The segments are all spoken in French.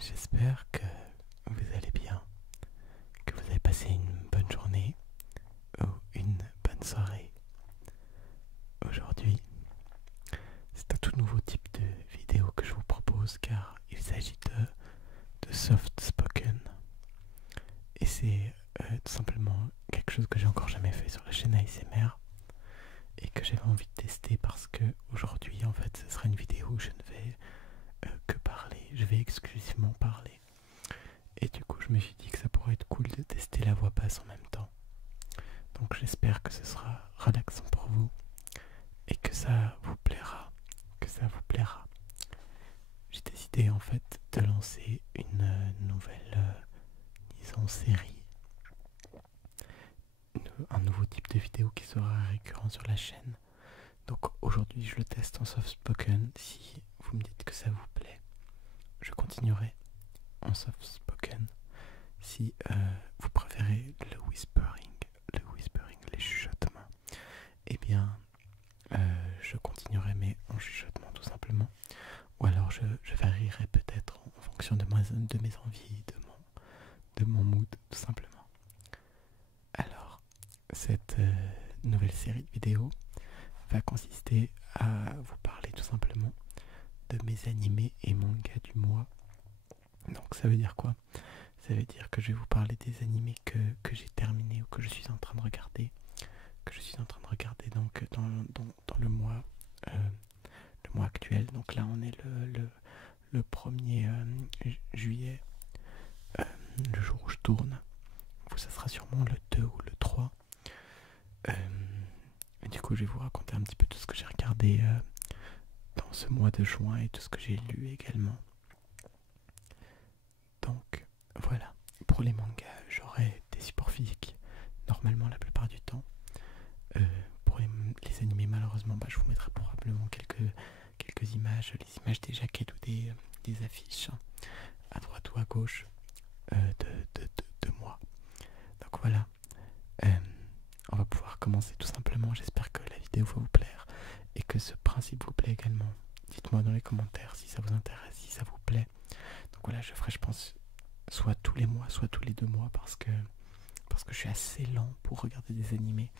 J'espère que vous allez bien, que vous avez passé une bonne journée ou une bonne soirée. Aujourd'hui, c'est un tout nouveau type de vidéo que je vous propose car il s'agit de soft spoken. Et c'est tout simplement quelque chose que j'ai encore jamais fait sur la chaîne ASMR et que j'avais envie de tester parce que aujourd'hui en fait ce sera une vidéo où je ne vais que parler, je vais exclusivement parler. Et du coup je me suis dit que ça pourrait être cool de tester la voix basse en même temps. Donc j'espère que ce sera relaxant pour vous et que ça vous plaira, que ça vous plaira. J'ai décidé en fait de lancer une nouvelle disons série, un nouveau type de vidéo qui sera récurrent sur la chaîne. Donc aujourd'hui je le teste en soft spoken. Si vous me dites que ça vous plaît, je continuerai en soft spoken. Si vous préférez le whispering, les chuchotements, eh bien je continuerai mais en chuchotement tout simplement. Ou alors je varierai peut-être en fonction de mes envies, de mon mood tout simplement. Alors, cette nouvelle série de vidéos va consister à vous parler tout simplement de mes animés et mangas du mois. Donc ça veut dire quoi? Ça veut dire que je vais vous parler des animés que j'ai terminés ou que je suis en train de regarder. Donc dans le mois actuel. Donc là on est le 1er juillet, le jour où je tourne. Vous, ça sera sûrement le 2 ou le 3. Et du coup je vais vous raconter un petit peu tout ce que j'ai regardé dans ce mois de juin et tout ce que j'ai lu également. Donc voilà, pour les mangas j'aurai des supports physiques normalement la plupart du temps. Pour les animés malheureusement je vous mettrai probablement quelques images, les images des jaquettes ou des affiches à droite ou à gauche de moi. Donc voilà, on va pouvoir commencer tout simplement. J'espère que la vidéo va vous plaire et que ce principe vous plaît également. Dites-moi dans les commentaires si ça vous intéresse, si ça vous plaît. Donc voilà, je ferai je pense soit tous les mois, soit tous les 2 mois parce que je suis assez lent pour regarder des animés.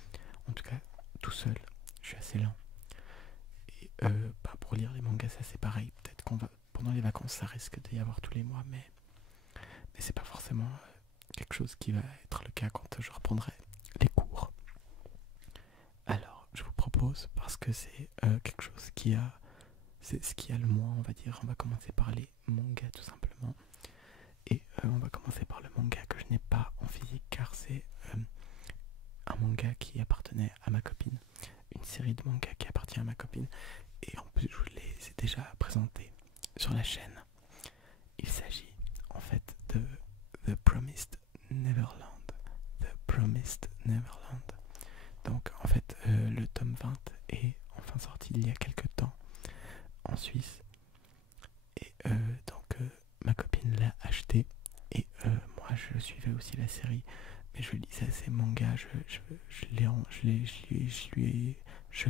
En tout cas, tout seul, je suis assez lent. Et pour lire les mangas, ça c'est pareil. Peut-être qu'on va pendant les vacances, ça risque d'y avoir tous les mois, mais c'est pas forcément quelque chose qui va être le cas quand je reprendrai les cours. Alors, je vous propose, parce que c'est quelque chose c'est ce qui a le moins, on va dire, on va commencer par les mangas tout simplement. Et on va commencer par le manga que je n'ai pas en physique car c'est un manga qui appartenait à ma copine. Une série de mangas qui appartient à ma copine. Et en plus, je vous les ai déjà présentés sur la chaîne. Il s'agit en fait de The Promised Neverland. The Promised Neverland. Donc en fait, le tome 20 est enfin sorti il y a quelques temps en Suisse. Et ma copine l'a acheté. Et moi, je suivais aussi la série. Mais je lisais ces mangas, je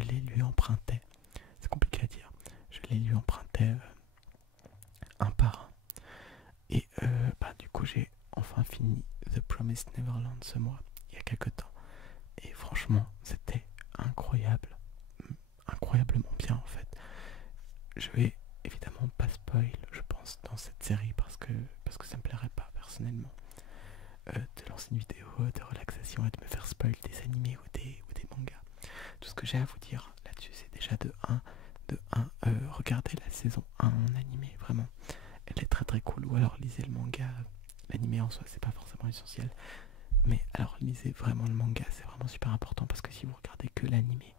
les lui empruntais. C'est compliqué à dire. Je les lui empruntais un par un. Et du coup, j'ai enfin fini The Promised Neverland ce mois, il y a quelques temps. Et franchement, c'était incroyable. Incroyablement bien en fait. Je vais évidemment pas spoil, je pense, dans cette série parce que ça me plairait pas personnellement. De lancer une vidéo de relaxation et de me faire spoil des animés ou des mangas. Tout ce que j'ai à vous dire là-dessus, c'est déjà de 1, regardez la saison 1 en animé, vraiment. Elle est très très cool. Ou alors lisez le manga. L'animé en soi, c'est pas forcément essentiel. Mais alors lisez vraiment le manga, c'est vraiment super important parce que si vous regardez que l'animé,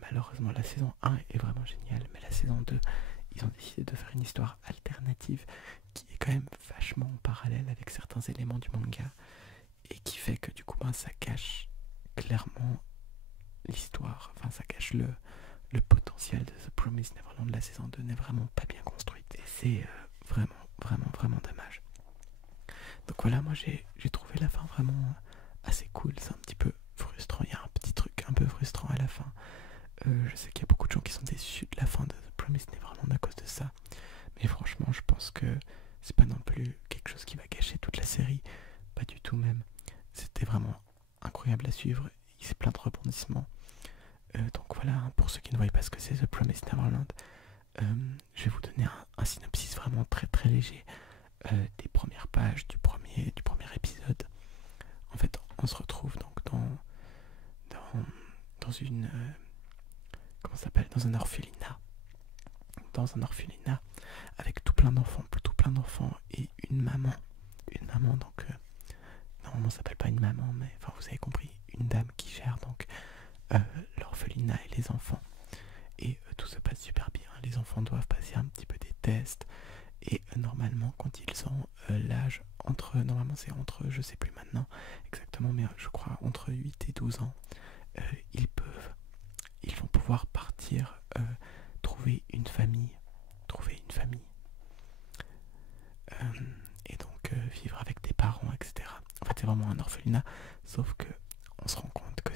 malheureusement la saison 1 est vraiment géniale, mais la saison 2, ils ont décidé de faire une histoire alternative qui est quand même vachement en parallèle avec certains éléments du manga et qui fait que du coup ça cache clairement l'histoire, enfin ça cache le potentiel de The Promised Neverland. La saison 2 n'est vraiment pas bien construite et c'est vraiment dommage. Donc voilà, moi j'ai trouvé la fin vraiment assez cool. C'est un petit peu frustrant, il y a un petit truc un peu frustrant à la fin. Je sais qu'il y a beaucoup de gens qui sont déçus de la fin de The Promised Neverland à cause de ça. Mais franchement, je pense que plus quelque chose qui va gâcher toute la série, pas du tout même. C'était vraiment incroyable à suivre, il y a plein de rebondissements. Donc voilà, hein, pour ceux qui ne voient pas ce que c'est The Promised Neverland, je vais vous donner un synopsis vraiment très très léger des premières pages du premier épisode. En fait, on se retrouve donc dans une comment ça s'appelle, dans un orphelinat, avec tout plein d'enfants et une maman donc normalement ça s'appelle pas une maman, mais enfin vous avez compris, une dame qui gère donc l'orphelinat et les enfants. Et tout se passe super bien. Les enfants doivent passer un petit peu des tests. Et normalement, quand ils ont l'âge normalement c'est entre, je sais plus maintenant exactement, mais je crois entre 8 et 12 ans, ils vont pouvoir partir trouver une famille. Et donc vivre avec des parents, etc. En fait, c'est vraiment un orphelinat, sauf que on se rend compte que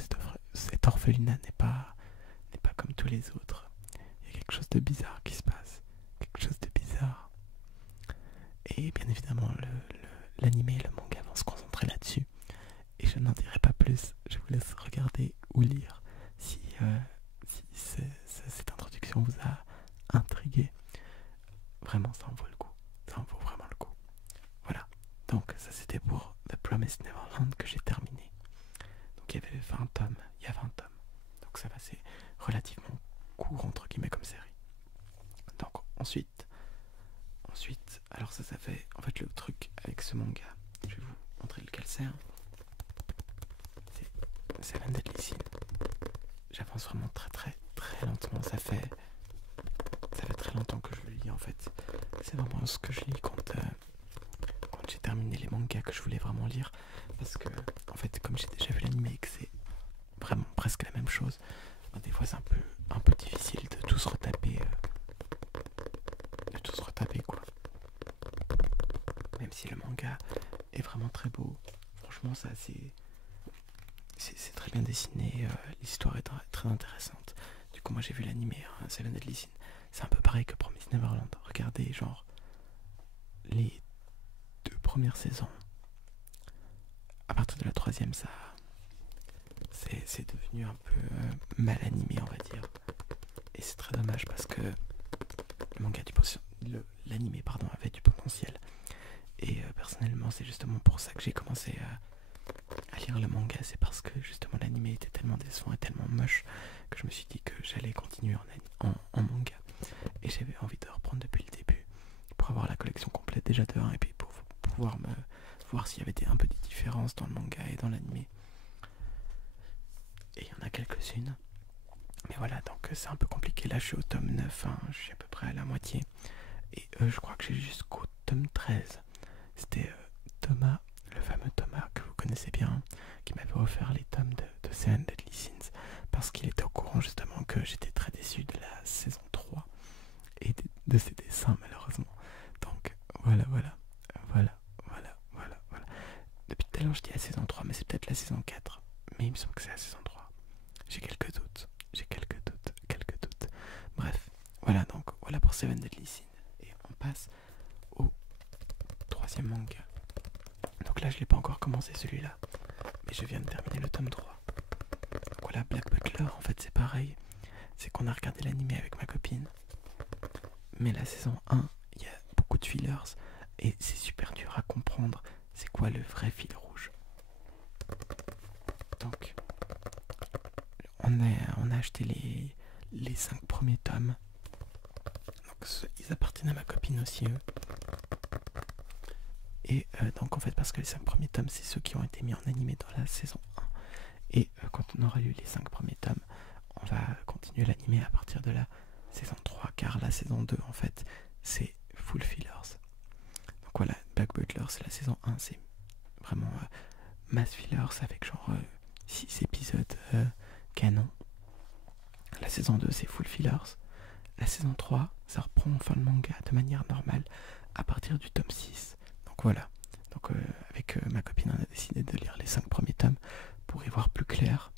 cet orphelinat n'est pas comme tous les autres. Il y a quelque chose de bizarre qui se passe. Quelque chose de bizarre. Et bien évidemment, l'anime et le manga vont se concentrer là-dessus. Et je n'en dirai pas plus. Je vous laisse regarder ou lire si cette introduction vous a intrigué. Vraiment, ça en vaut le coup. Ça en vaut vraiment le coup. Voilà. Donc, ça c'était pour The Promised Neverland que j'ai terminé. Donc, il y avait 20 tomes. Il y a 20 tomes. Donc, ça va, c'est relativement court, entre guillemets, comme série. Donc, ensuite, alors ça fait, en fait, le truc avec ce manga, je vais vous montrer lequel c'est. C'est Seven Deadly Sins. J'avance vraiment très très très lentement. Ça fait très longtemps que je le lis en fait. C'est vraiment ce que je lis quand j'ai terminé les mangas que je voulais vraiment lire. Parce que en fait, comme j'ai déjà vu l'anime et que c'est vraiment presque la même chose, des fois c'est un peu difficile de tout se retaper. Quoi. Même si le manga est vraiment très beau. Franchement, ça c'est très bien dessiné, l'histoire est très intéressante. Du coup, moi j'ai vu l'anime, hein, Seven Deadly Sins. C'est un peu pareil que Promised Neverland. Regardez, genre, les 2 premières saisons. À partir de la 3e, c'est devenu un peu mal animé, on va dire. Et c'est très dommage parce que l'anime avait du potentiel. Et personnellement, c'est justement pour ça que j'ai commencé à lire le manga. C'est parce que justement l'anime était tellement décevant et tellement moche que je me suis dit que j'allais continuer en manga. Et j'avais envie de reprendre depuis le début pour avoir la collection complète déjà de 1 et puis pour pouvoir voir s'il y avait un peu des différences dans le manga et dans l'anime. Et il y en a quelques-unes. Mais voilà, donc c'est un peu compliqué. Là je suis au tome 9, hein, je suis à peu près à la moitié. Et je crois que j'ai jusqu'au tome 13. C'était Thomas, le fameux Thomas que vous connaissez bien, qui m'avait offert les tomes de Seven Deadly Sins parce qu'il était au courant justement que j'étais très déçu de la saison 3 et de ses dessins malheureusement. Donc voilà. Depuis tout à l'heure je dis la saison 3, mais c'est peut-être la saison 4. Mais il me semble que c'est la saison 3. J'ai quelques doutes. Bref, voilà donc, voilà pour Seven Deadly Sins. Et on passe au 3e manga. Donc là je l'ai pas encore commencé celui-là, mais je viens de terminer le tome 3. Donc voilà, Black Butler, en fait c'est pareil. C'est qu'on a regardé l'anime avec ma copine. Mais la saison 1, il y a beaucoup de fillers et c'est super dur à comprendre c'est quoi le vrai fil rouge. Donc, on a acheté les 5 premiers tomes. Donc, ils appartiennent à ma copine aussi, eux. Et donc, en fait, parce que les 5 premiers tomes, c'est ceux qui ont été mis en animé dans la saison 1. Et quand on aura lu les 5 premiers tomes, on va continuer l'animé à partir de la saison 3, car la saison 2, en fait, c'est full fillers. Donc voilà, Black Butler, c'est la saison 1, c'est vraiment mass fillers avec genre 6 épisodes canon. La saison 2, c'est full fillers. La saison 3, ça reprend enfin le manga de manière normale à partir du tome 6. Donc voilà, donc avec ma copine, on a décidé de lire les 5 premiers tomes pour y voir plus clair.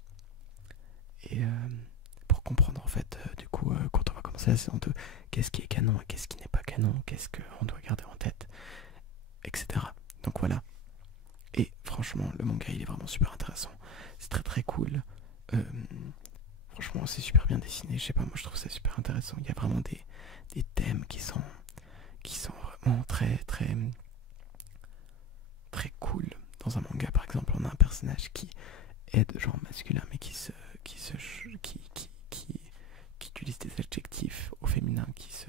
Et pour comprendre en fait, du coup, quand on va commencer la saison 2, qu'est-ce qui est canon et qu'est-ce qui n'est pas canon, qu'est-ce qu'on doit garder en tête. etc. Donc voilà. Et franchement, le manga il est vraiment super intéressant. C'est très très cool. Euh, Franchement, c'est super bien dessiné. Je sais pas, moi je trouve ça super intéressant. Il y a vraiment des thèmes qui sont vraiment très très très cool. Dans un manga, par exemple, on a un personnage qui est de genre masculin, mais qui utilise des adjectifs au féminin, qui se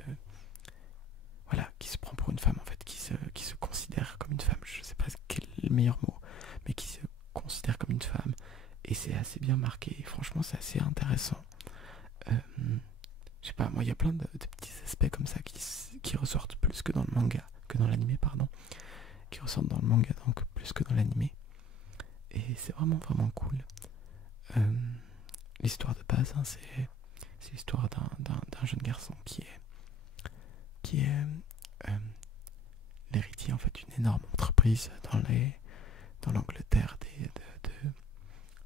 prend pour une femme en fait, qui se considère comme une femme. Je sais pas quel est le meilleur mot, mais qui se considère comme une femme. Et c'est assez bien marqué. Franchement, c'est assez intéressant. Je sais pas, moi, il y a plein de petits aspects comme ça qui ressortent plus que dans le manga, que dans l'animé, pardon, qui ressortent dans le manga donc plus que dans l'animé. Et c'est vraiment vraiment cool. L'histoire de base, hein, c'est l'histoire d'un jeune garçon qui est l'héritier en fait d'une énorme entreprise dans l'Angleterre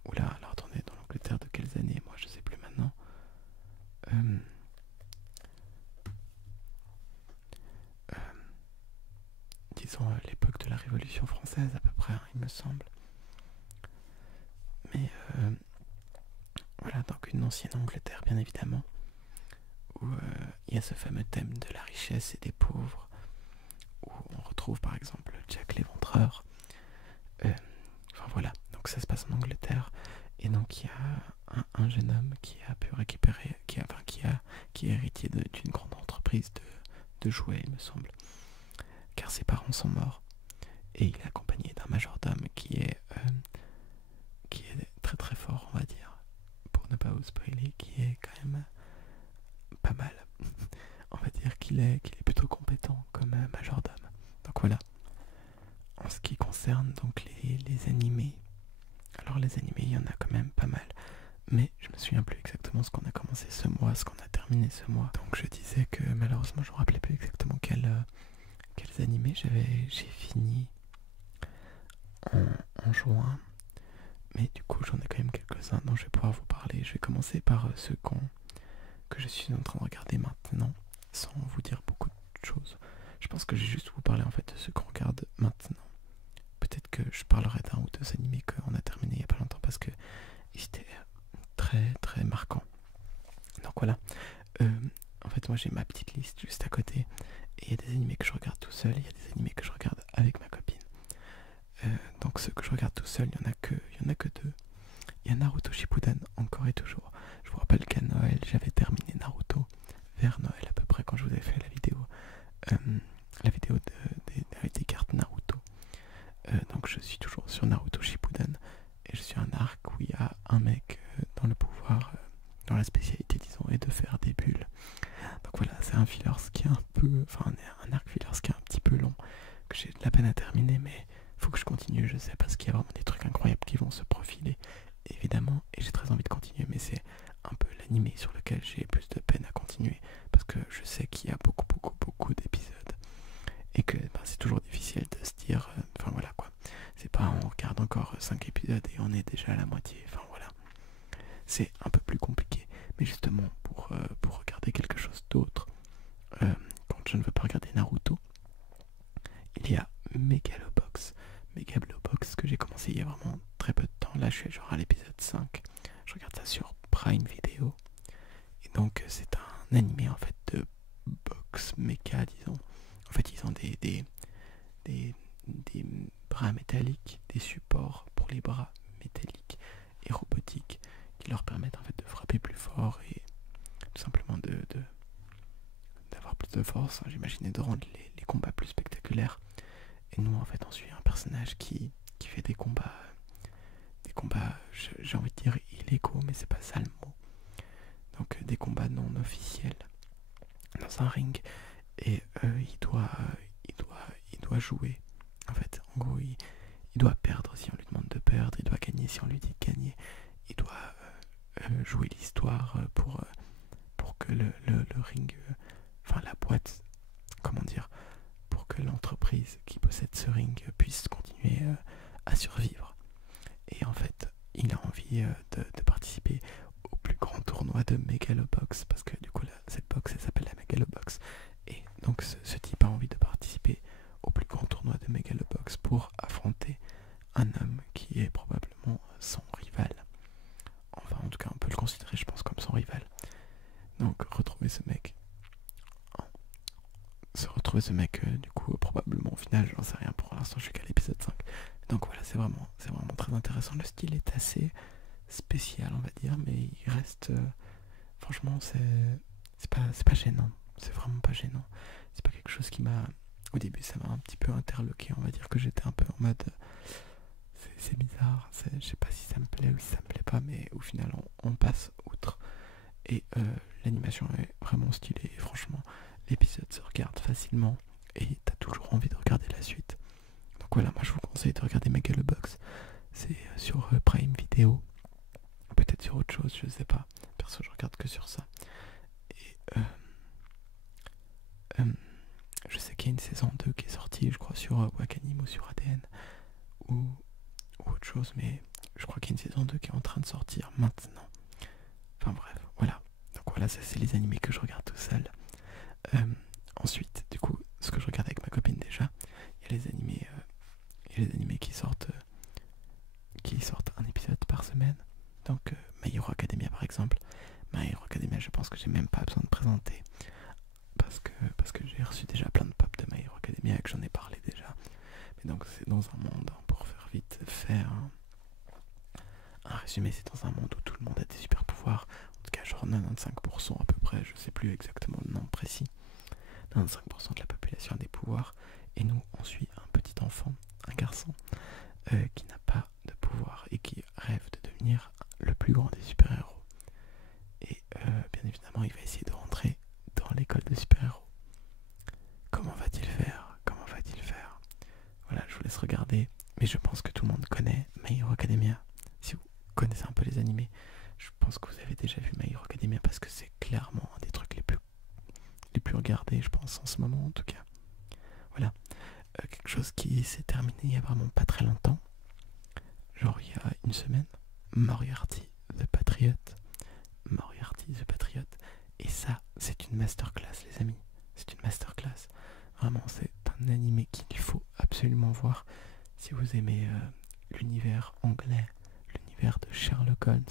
oula, alors attendez, dans l'Angleterre de quelles années? Moi je sais plus maintenant. Disons l'époque de la Révolution française à peu près, hein, il me semble. Mais voilà, donc une ancienne Angleterre bien évidemment, où il y a ce fameux thème de la richesse et des pauvres, où on retrouve par exemple Jack l'Éventreur. Enfin voilà, donc ça se passe en Angleterre, et donc il y a un jeune homme qui a pu récupérer, qui est héritier d'une grande entreprise de jouets, il me semble, car ses parents sont morts, et il est accompagné d'un majordome qui est très très fort, on va dire, pour ne pas vous spoiler, qui est quand même pas mal. On va dire qu'il est plutôt compétent comme majordome. Donc voilà. En ce qui concerne donc les animés, alors les animés, il y en a quand même pas mal, mais je me souviens plus exactement ce qu'on a commencé ce mois, ce qu'on a terminé ce mois. Donc je disais que malheureusement je me rappelais plus exactement quels animés j'ai fini en juin, mais du coup j'en ai quand même quelques-uns dont je vais pouvoir vous parler. Je vais commencer par ceux que je suis en train de regarder maintenant, sans vous dire beaucoup de choses. Je pense que je vais juste vous parler en fait de ceux qu'on regarde maintenant. Peut-être que je parlerai d'un ou deux animés qu'on a terminé il n'y a pas longtemps parce que c'était très très marquant. Donc voilà. En fait, moi j'ai ma petite liste juste à côté. Et il y a des animés que je regarde tout seul, il y a des animés que je regarde avec ma copine. Donc ceux que je regarde tout seul, il n'y en a que deux. Il y a Naruto Shippuden, encore et toujours. Je vous rappelle qu'à Noël, j'avais terminé Naruto vers Noël à peu près quand je vous avais fait la vidéo avec des cartes Naruto. Donc je suis toujours sur Naruto Shippuden et je suis un arc où il y a un mec dans le pouvoir, dans la spécialité disons, est de faire des bulles. Donc voilà, c'est un fillers qui est un arc fillers qui est un petit peu long, que j'ai de la peine à terminer, mais faut que je continue, je sais, parce qu'il y a vraiment des trucs incroyables qui vont se profiler, évidemment, et j'ai très envie de continuer, mais c'est un peu l'animé sur lequel j'ai plus de peine à continuer, parce que je sais qu'il y a beaucoup d'épisodes, et que c'est toujours difficile de se dire, enfin voilà quoi, c'est pas on regarde encore 5 épisodes et on est déjà à la moitié, enfin voilà, c'est un peu plus compliqué, mais justement pour regarder quelque chose d'autre, quand je ne veux pas regarder Naruto, il y a Megalobox que j'ai commencé il y a vraiment très peu de temps. Là je suis genre à l'épisode 5, je regarde ça sur Prime Video, et donc c'est un animé en fait de box mecha disons. En fait ils ont des bras métalliques, des supports pour les bras métalliques et robotiques qui leur permettent en fait de frapper plus fort et tout simplement d'avoir plus de force, hein, j'imagine, et de rendre les combats plus spectaculaires. Et nous en fait on suit un personnage qui fait des combats, j'ai envie de dire illégaux, mais c'est pas ça le mot. Donc des combats non officiels dans un ring, et il doit jouer. En fait, en gros, il doit perdre si on lui demande de perdre, il doit gagner si on lui dit de gagner, il doit jouer l'histoire pour que le ring, enfin la boîte, comment dire, pour que l'entreprise qui possède ce ring puisse continuer à survivre. Et en fait, il a envie de participer au plus grand tournoi de Megalobox, parce que du coup cette box elle s'appelle la Megalobox, et donc ce type a envie de participer au plus grand tournoi de Megalobox Donc retrouver ce mec, du coup probablement au final, j'en sais rien, pour l'instant je suis qu'à l'épisode 5. Donc voilà, c'est vraiment très intéressant. Le style est assez spécial, on va dire, mais il reste, franchement, c'est pas gênant. C'est vraiment pas gênant. C'est pas quelque chose qui m'a, au début ça m'a un petit peu interloqué, on va dire que j'étais un peu en mode c'est bizarre, je sais pas si ça me plaît ou si ça me plaît pas, mais au final on passe outre. Et l'animation est vraiment stylée, et franchement l'épisode se regarde facilement et t'as toujours envie de regarder la suite. Donc voilà, moi je vous conseille de regarder Megalobox. C'est sur Prime Video, peut-être sur autre chose, je sais pas. Perso, je regarde que sur ça. Et je sais qu'il y a une saison 2 qui est sortie, je crois, sur Wakanim ou sur ADN ou autre chose, mais je crois qu'il y a une saison 2 qui est en train de sortir maintenant. Enfin bref, voilà. Donc voilà, ça c'est les animés que je regarde tout seul. Ensuite, du coup, ce que je regarde avec ma copine déjà, il y a les animés qui sortent un épisode par semaine. Donc My Hero Academia par exemple. My Hero Academia, je pense que j'ai même pas besoin de présenter parce que j'ai reçu déjà plein de pop de My Hero Academia et que j'en ai parlé déjà. Mais donc c'est dans un monde, pour faire vite, un résumé, c'est dans un monde où tout le monde a des super pouvoirs. En tout cas, genre 95% à peu près, je sais plus exactement le nombre précis. 95% de la population a des pouvoirs. Et nous, on suit un petit enfant, un garçon, qui n'a pas de pouvoir et qui rêve de devenir le plus grand des super-héros. Et bien évidemment, il va essayer de rentrer dans l'école de super-héros. Comment va-t-il faire? Voilà, je vous laisse regarder. Mais je pense que tout le monde connaît My Hero Academia. Si vous connaissez un peu les animés, je pense que vous avez déjà vu My Hero Academia parce que c'est clairement un des trucs les plus regardés, je pense, en ce moment en tout cas. Voilà. Quelque chose qui s'est terminé il y a vraiment pas très longtemps. Genre il y a une semaine. Moriarty the Patriot. Et ça, c'est une masterclass, les amis. C'est une masterclass. Vraiment, c'est un animé qu'il faut absolument voir si vous aimez l'univers anglais, l'univers de Sherlock Holmes.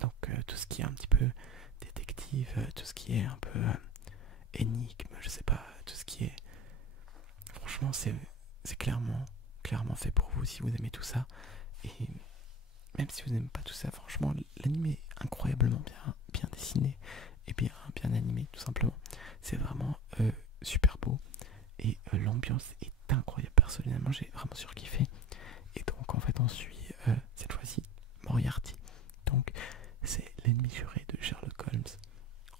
Donc tout ce qui est un petit peu détective, tout ce qui est un peu énigme, je sais pas, tout ce qui est... Franchement, c'est clairement fait pour vous si vous aimez tout ça. Et même si vous n'aimez pas tout ça, franchement, l'anime est incroyablement bien dessiné et bien animé, tout simplement. C'est vraiment super beau et l'ambiance est incroyable. Personnellement, j'ai vraiment surkiffé. Et donc, en fait, on suit cette fois-ci Moriarty. Donc, c'est l'ennemi juré de Sherlock Holmes.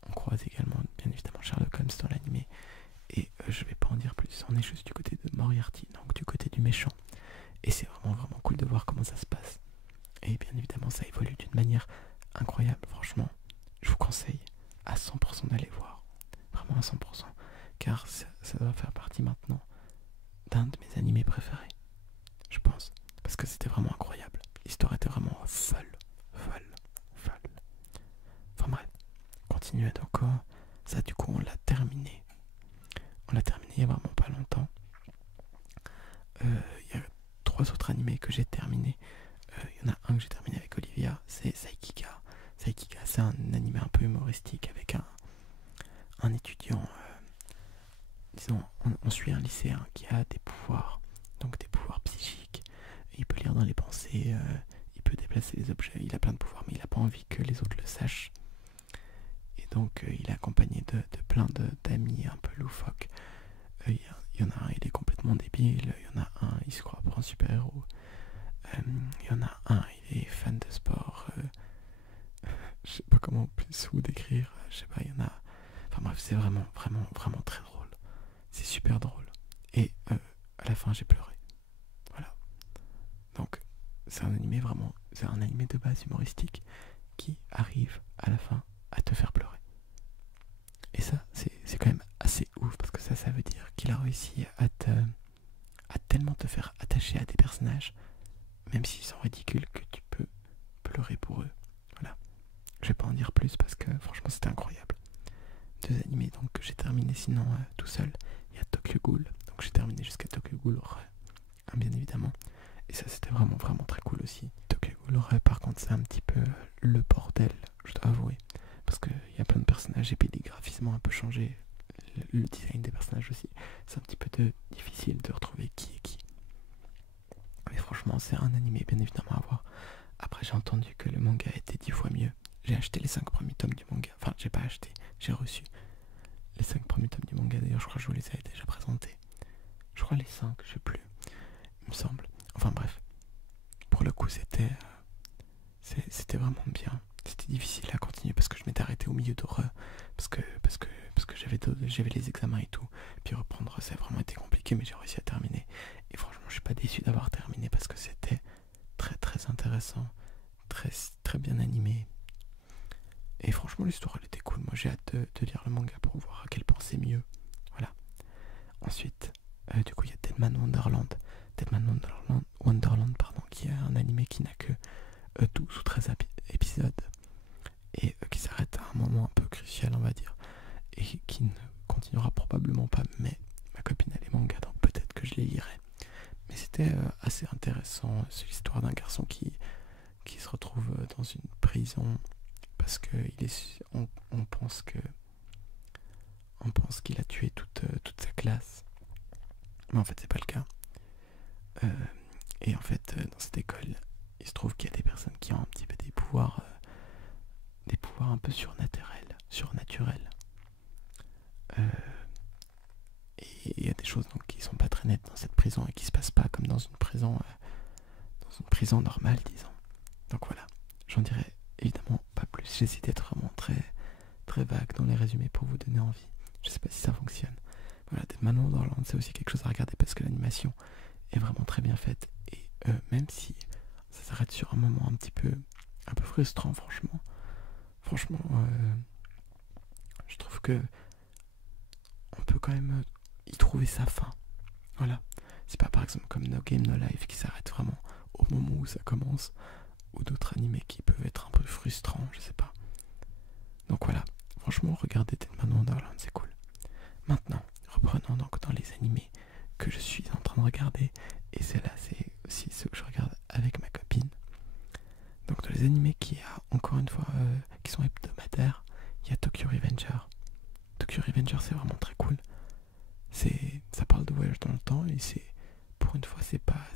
On croise également, bien évidemment, Sherlock Holmes dans l'anime. Et je vais pas en dire plus. On est juste du côté de Moriarty, donc du côté du méchant. Et c'est vraiment cool de voir comment ça se passe. Et bien évidemment, ça évolue d'une manière incroyable. Franchement, je vous conseille à 100% d'aller voir. Vraiment à 100%. Car ça doit faire partie maintenant d'un de mes animés préférés. Je pense. Parce que c'était vraiment incroyable. L'histoire était vraiment folle. Enfin bref. Continuez donc. Ça, du coup, on l'a terminé. Il y a vraiment pas longtemps. Il y a 3 autres animés que j'ai terminés. Il y en a un que j'ai terminé avec Olivia, c'est Saikika. Saikika, c'est un animé un peu humoristique avec un étudiant, disons, on suit un lycéen qui a des pouvoirs, donc des pouvoirs psychiques. Il peut lire dans les pensées, il peut déplacer les objets, il a plein de pouvoirs, mais il n'a pas envie que les autres le sachent. Et donc il est accompagné de plein d'amis un peu loufoques. Il y en a un, il est complètement débile. Il y en a un, il se croit pour un super-héros. Il y en a un, il est fan de sport. Je sais pas comment plus vous décrire. Je sais pas, il y en a... Enfin bref, c'est vraiment très drôle. C'est super drôle. Et à la fin, j'ai pleuré. Voilà. Donc, c'est un animé de base humoristique qui arrive à la fin à te faire pleurer. Et ça, c'est quand même assez ouf parce que ça veut dire qu'il a réussi à tellement te faire attacher à des personnages, même s'ils sont ridicules, que tu peux pleurer pour eux. Voilà. Je vais pas en dire plus parce que franchement c'était incroyable. 2 animés donc que j'ai terminé sinon tout seul. Il y a Tokyo Ghoul, donc j'ai terminé jusqu'à Tokyo Ghoul, bien évidemment. Et ça c'était vraiment très cool aussi. Tokyo Ghoul, par contre c'est un petit peu le bordel, je dois avouer. Parce qu'il y a plein personnages, et puis les graphismes ont un peu changé, le design des personnages aussi. C'est un petit peu difficile de retrouver qui est qui. Mais franchement, c'est un animé bien évidemment à voir. Après, j'ai entendu que le manga était 10 fois mieux. J'ai acheté les 5 premiers tomes du manga. Enfin, j'ai pas acheté, j'ai reçu les 5 premiers tomes du manga. D'ailleurs, je crois que je vous les avais déjà présentés. Je crois les 5, je sais plus, il me semble. Enfin bref, pour le coup, c'était vraiment bien. C'était difficile à continuer parce que je m'étais arrêté au milieu d'horreur. Parce que j'avais les examens et tout. Puis reprendre, ça a vraiment été compliqué, mais j'ai réussi à terminer. Et franchement, je suis pas déçu d'avoir terminé parce que c'était très très intéressant, très, très bien animé. Et franchement, l'histoire elle était cool. Moi, j'ai hâte de lire le manga pour voir à quel point c'est mieux. Voilà. Ensuite, du coup, il y a Deadman Wonderland. Wonderland, pardon, qui est un animé qui n'a que 12 ou 13 épisodes et qui s'arrête à un moment un peu crucial, on va dire, et qui ne continuera probablement pas. Mais ma copine elle est manga, donc peut-être que je les lirai. Mais c'était assez intéressant. C'est l'histoire d'un garçon qui se retrouve dans une prison parce que on pense qu'il a tué toute sa classe. Mais en fait, c'est pas le cas. Et en fait, dans cette école, il se trouve qu'il y a des personnes qui ont un petit peu des pouvoirs un peu surnaturels. Et il y a des choses donc, qui sont pas très nettes dans cette prison et qui se passent pas comme dans une prison normale, disons. Donc voilà, j'en dirais évidemment pas plus. J'essaie d'être vraiment très, très vague dans les résumés pour vous donner envie. Je sais pas si ça fonctionne. Voilà, Deadman Wonderland, c'est aussi quelque chose à regarder parce que l'animation est vraiment très bien faite. Et même si ça s'arrête sur un moment un peu frustrant, franchement, je trouve que on peut quand même y trouver sa fin. Voilà, c'est pas par exemple comme No Game No Life qui s'arrête vraiment au moment où ça commence, ou d'autres animés qui peuvent être un peu frustrants, je sais pas. Donc voilà, franchement, regardez Deadman Wonderland, c'est cool. Maintenant, reprenons donc dans les animés que je suis en train de regarder, et c'est aussi ceux que je regarde avec ma copine. Donc dans les animés qui encore une fois qui sont hebdomadaires, il y a Tokyo Revenger. Tokyo Revenger, c'est vraiment très cool. Ça parle de voyage dans le temps et pour une fois c'est pas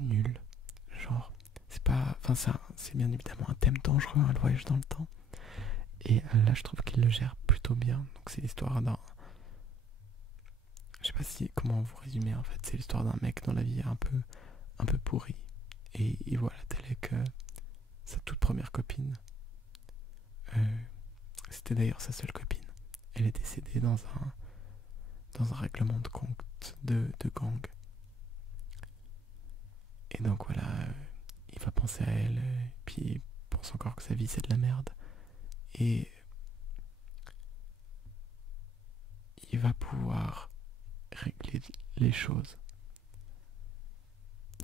nul. Genre c'est bien évidemment un thème dangereux, le voyage dans le temps. Et là je trouve qu'il le gère plutôt bien. Donc c'est l'histoire d'un, je sais pas comment vous résumer en fait. C'est l'histoire d'un mec dont la vie est un peu pourrie. Et voilà, telle est que sa toute première copine, c'était d'ailleurs sa seule copine. Elle est décédée dans un règlement de compte de gang. Et donc voilà, il va penser à elle, puis il pense encore que sa vie c'est de la merde. Et il va pouvoir régler les choses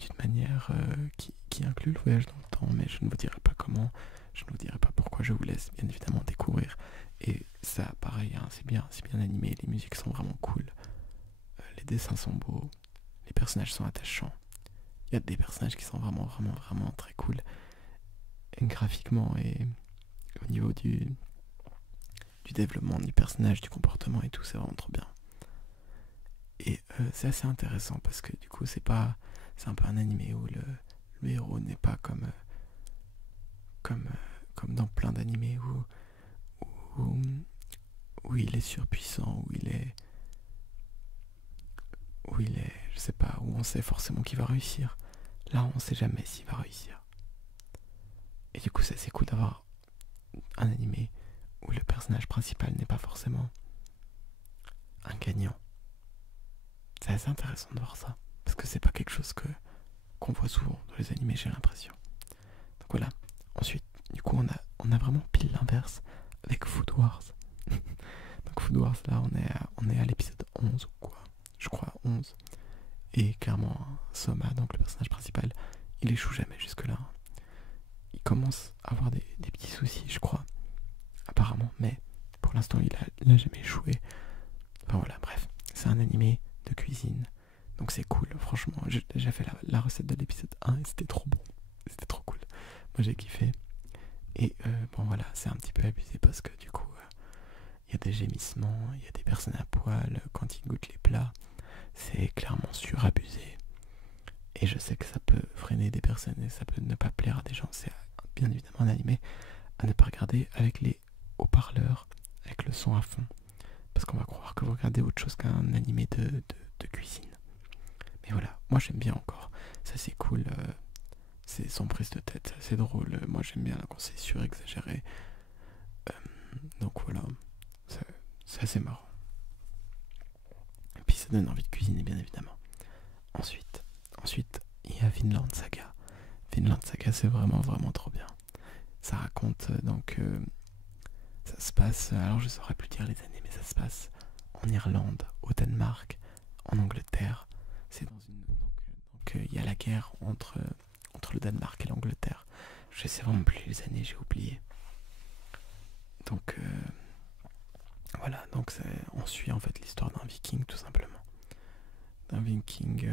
d'une manière qui inclut le voyage dans le temps, mais je ne vous dirai pas comment, je ne vous dirai pas pourquoi, je vous laisse bien évidemment découvrir. Et ça, pareil, hein, c'est bien animé, les musiques sont vraiment cool, les dessins sont beaux, les personnages sont attachants. Il y a des personnages qui sont vraiment très cool, et graphiquement et au niveau du développement du personnage, du comportement et tout, c'est vraiment trop bien. Et c'est assez intéressant parce que du coup c'est un peu un animé où le héros n'est pas comme dans plein d'animés où il est surpuissant, où il est, je sais pas, où on sait forcément qu'il va réussir. Là on sait jamais s'il va réussir. Et du coup c'est assez cool d'avoir un animé où le personnage principal n'est pas forcément un gagnant. C'est assez intéressant de voir ça, parce que c'est pas quelque chose qu'on voit souvent dans les animés, j'ai l'impression. Donc voilà. Ensuite, du coup, on a vraiment pile l'inverse avec Food Wars. Donc Food Wars, là, on est à l'épisode 11 ou quoi, je crois 11. Et clairement, Soma, donc le personnage principal, il échoue jamais jusque-là. Il commence à avoir des petits soucis, je crois, apparemment, mais pour l'instant, il a jamais échoué. Enfin voilà, bref, c'est un animé de cuisine, donc c'est cool, franchement. J'ai déjà fait la recette de l'épisode 1 et c'était trop bon, c'était trop cool. Moi j'ai kiffé. Et bon voilà, c'est un petit peu abusé parce que du coup, il y a des gémissements, il y a des personnes à poil quand ils goûtent les plats. C'est clairement surabusé. Et je sais que ça peut freiner des personnes et ça peut ne pas plaire à des gens. C'est bien évidemment un animé à ne pas regarder avec les haut-parleurs, avec le son à fond. Parce qu'on va croire que vous regardez autre chose qu'un animé de cuisine. Mais voilà, moi j'aime bien encore. Ça c'est cool, c'est sans prise de tête, c'est drôle. Moi j'aime bien quand c'est surexagéré. Donc voilà, c'est assez marrant. Et puis ça donne envie de cuisiner bien évidemment. Ensuite, il y a Vinland Saga. Vinland Saga c'est vraiment vraiment trop bien. Ça raconte ça se passe, alors je saurais plus dire les années, mais ça se passe en Irlande, au Danemark, en Angleterre. C'est dans une donc il y a la guerre entre le Danemark et l'Angleterre. Je sais vraiment plus les années, j'ai oublié. Donc voilà, donc on suit en fait l'histoire d'un viking tout simplement. D'un viking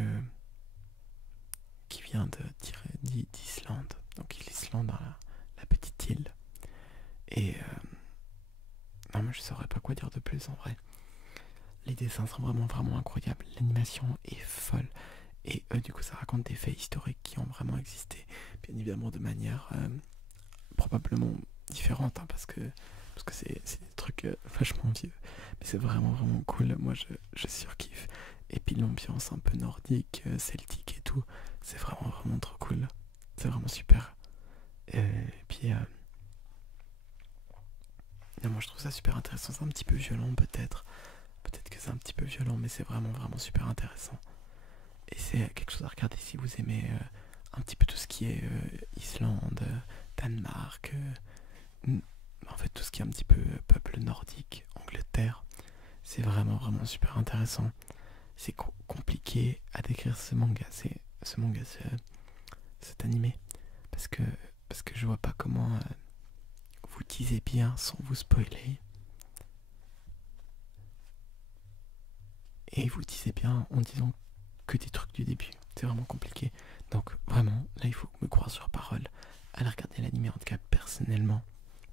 qui vient d'Islande. Donc l'Islande, la petite île. Et non mais je saurais pas quoi dire de plus en vrai. Les dessins sont vraiment vraiment incroyables. L'animation est folle. Et du coup ça raconte des faits historiques qui ont vraiment existé. Bien évidemment de manière probablement différente hein, parce que c'est des trucs vachement vieux. Mais c'est vraiment vraiment cool. Moi je surkiffe. Et puis l'ambiance un peu nordique, celtique et tout. C'est vraiment vraiment trop cool. C'est vraiment super. Et puis non, moi je trouve ça super intéressant. C'est un petit peu violent peut-être. Peut-être que c'est un petit peu violent, mais c'est vraiment vraiment super intéressant. Et c'est quelque chose à regarder si vous aimez un petit peu tout ce qui est Islande, Danemark, en fait tout ce qui est un petit peu peuple nordique, Angleterre. C'est vraiment vraiment super intéressant. C'est compliqué à décrire ce manga, cet animé, parce que je vois pas comment vous teasez bien sans vous spoiler. Et vous teasez bien en disant que des trucs du début. C'est vraiment compliqué. Donc vraiment, là il faut me croire sur parole. Allez regarder l'anime en tout cas personnellement.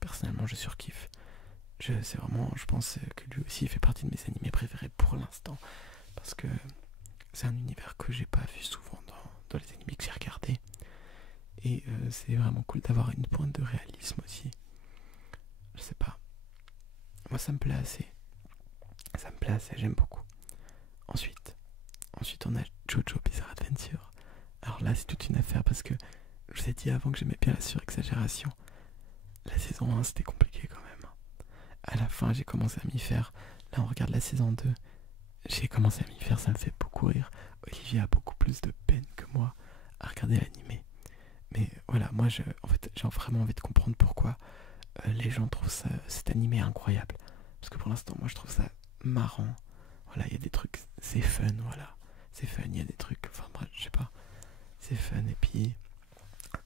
Personnellement je surkiffe. C'est vraiment, je pense que lui aussi fait partie de mes animés préférés pour l'instant. Parce que c'est un univers que j'ai pas vu souvent dans les animés que j'ai regardés. Et c'est vraiment cool d'avoir une pointe de réalisme aussi. Je sais pas. Moi ça me plaît assez. Ça me plaît assez, j'aime beaucoup. Ensuite on a Jojo Bizarre Adventure. Alors là c'est toute une affaire parce que je vous ai dit avant que j'aimais bien la surexagération. La saison 1 c'était compliqué quand même. À la fin j'ai commencé à m'y faire. Là on regarde la saison 2. J'ai commencé à m'y faire, ça me fait beaucoup rire. Olivier a beaucoup plus de peine que moi à regarder l'animé. Mais voilà, moi en fait j'ai vraiment envie de comprendre pourquoi les gens trouvent cet animé incroyable. Parce que pour l'instant moi je trouve ça marrant. Voilà, il y a des trucs, c'est fun, voilà. C'est fun, il y a des trucs, enfin bref, je sais pas. C'est fun et puis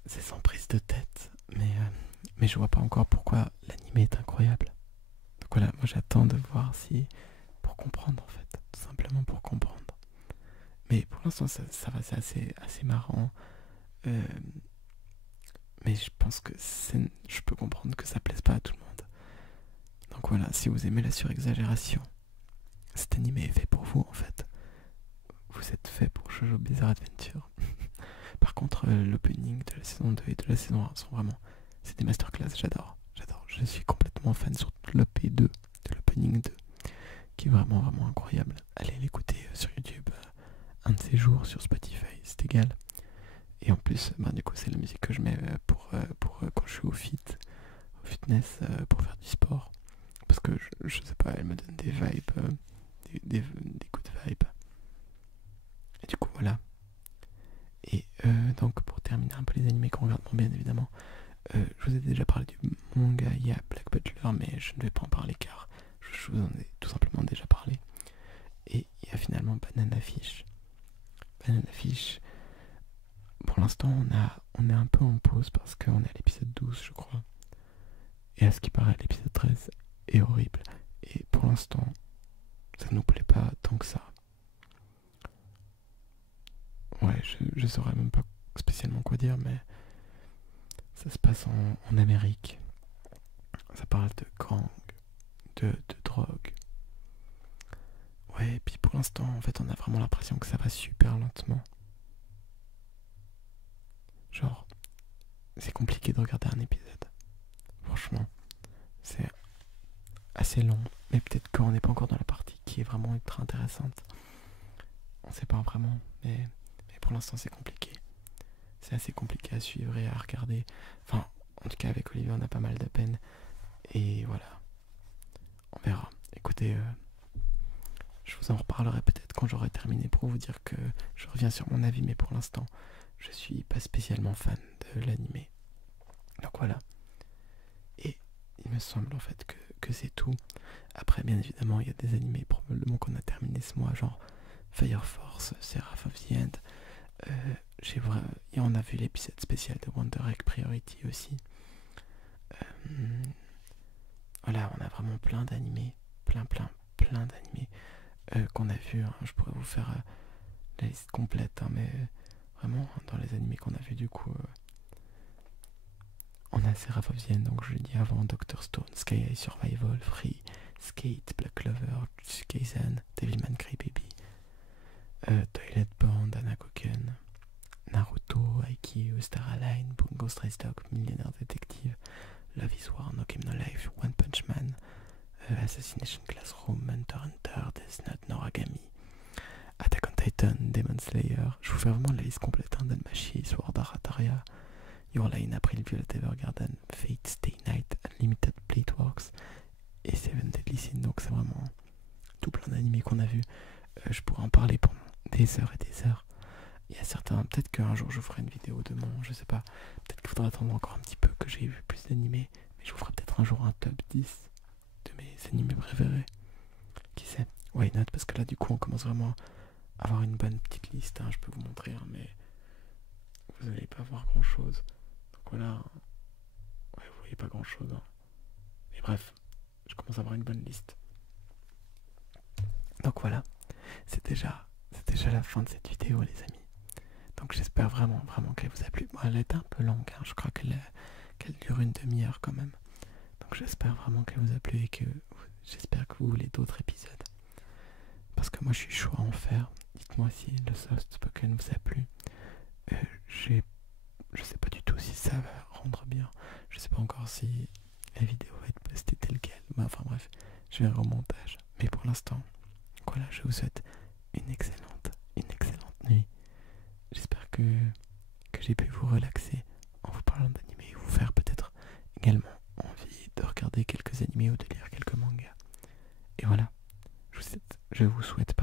c'est sans prise de tête. Mais je vois pas encore pourquoi l'animé est incroyable. Donc voilà, moi j'attends de voir si... pour comprendre en fait, tout simplement pour comprendre. Mais pour l'instant ça va, c'est assez marrant. Mais je pense que je peux comprendre que ça plaise pas à tout le monde. Donc voilà, si vous aimez la surexagération, cet animé est fait pour vous en fait. Vous êtes fait pour Jojo Bizarre Adventure. Par contre, l'opening de la saison 2 et de la saison 1 sont vraiment... c'est des masterclass, j'adore. Je suis complètement fan sur l'OP2, de l'opening 2, qui est vraiment vraiment incroyable. Allez l'écouter sur YouTube, un de ces jours sur Spotify, c'est égal. Et en plus, du coup, c'est la musique que je mets pour quand je suis au fitness, pour faire du sport. Parce que je sais pas, elle me donne des vibes, des good vibes. Et du coup, voilà. Et donc, pour terminer un peu les animés qu'on regarde, bon, bien évidemment, je vous ai déjà parlé du manga, il y a Black Butler, mais je ne vais pas en parler car je vous en ai tout simplement déjà parlé. Et il y a finalement Banana Fish. Banana Fish, pour l'instant, on est un peu en pause parce qu'on est à l'épisode 12, je crois. Et à ce qui paraît, l'épisode 13 est horrible. Et pour l'instant, ça nous plaît pas tant que ça. Ouais, je saurais même pas spécialement quoi dire, mais Ça se passe en Amérique. Ça parle de gang, de drogue. Ouais, et puis pour l'instant, en fait, on a vraiment l'impression que ça va super lentement. Genre, c'est compliqué de regarder un épisode. Franchement, c'est assez long. Mais peut-être qu'on n'est pas encore dans la partie qui est vraiment ultra intéressante. On sait pas vraiment, mais pour l'instant, c'est compliqué. C'est assez compliqué à suivre et à regarder. Enfin, en tout cas, avec Olivier, on a pas mal de peine. Et voilà, on verra. Écoutez, je vous en reparlerai peut-être quand j'aurai terminé pour vous dire que je reviens sur mon avis, mais pour l'instant, je suis pas spécialement fan de l'animé. Donc voilà. Et il me semble en fait que c'est tout. Après, bien évidemment, il y a des animés probablement qu'on a terminé ce mois, genre Fire Force, Seraph of the End. Et on a vu l'épisode spécial de Wonder Egg Priority aussi. Voilà, on a vraiment plein d'animés, plein d'animés qu'on a vu. Hein. Je pourrais vous faire la liste complète, hein, mais vraiment dans les animés qu'on a vu du coup, on a Seraph of the End, donc je l'ai dit avant, Doctor Stone, Sky High Survival, Free, Skate, Black Clover, Kaizen, Devilman Crybaby, Toilet Band, Anakoken, Naruto, Haikyuu, Star Align, Bungo Stray Dog, Millionaire Detective, Love is War, No Game No Life, One Punch Man, Assassination Classroom, Hunter x Hunter, Death Note, Noragami, Attack on Titan, Demon Slayer. Je vous fais vraiment la liste complète, hein, Danmachi, Sword Art Ataria, Your Line, April, Violet Evergarden, Fate, Stay Night, Unlimited Blade Works et Seven Deadly Sins. Donc c'est vraiment tout plein d'animés qu'on a vu. Je pourrais en parler pendant des heures et des heures. Il y a certains, peut-être qu'un jour je ferai une vidéo de mon, je sais pas, peut-être qu'il faudra attendre encore un petit peu que j'ai vu plus d'animés, mais je vous ferai peut-être un jour un top 10 de mes animés préférés. Qui sait? Why not? Parce que là du coup on commence vraiment à avoir une bonne petite liste, hein, je peux vous montrer, hein, mais vous n'allez pas voir grand chose. Donc voilà, ouais, vous voyez pas grand chose. Hein. Mais bref, je commence à avoir une bonne liste. Donc voilà, c'est déjà la fin de cette vidéo les amis. Donc j'espère vraiment qu'elle vous a plu. Bon, elle est un peu longue, hein. Je crois qu'elle dure une demi-heure quand même. Donc j'espère vraiment qu'elle vous a plu et que j'espère que vous voulez d'autres épisodes. Parce que moi je suis chaud à en faire. Dites-moi si le Soft Spoken vous a plu. Je sais pas du tout si ça va rendre bien. Je sais pas encore si la vidéo va être postée telle quelle. Mais enfin bref, je verrai au montage. Mais pour l'instant, voilà, je vous souhaite une excellente nuit. J'espère que j'ai pu vous relaxer en vous parlant d'animés et vous faire peut-être également envie de regarder quelques animés ou de lire quelques mangas. Et voilà, je vous souhaite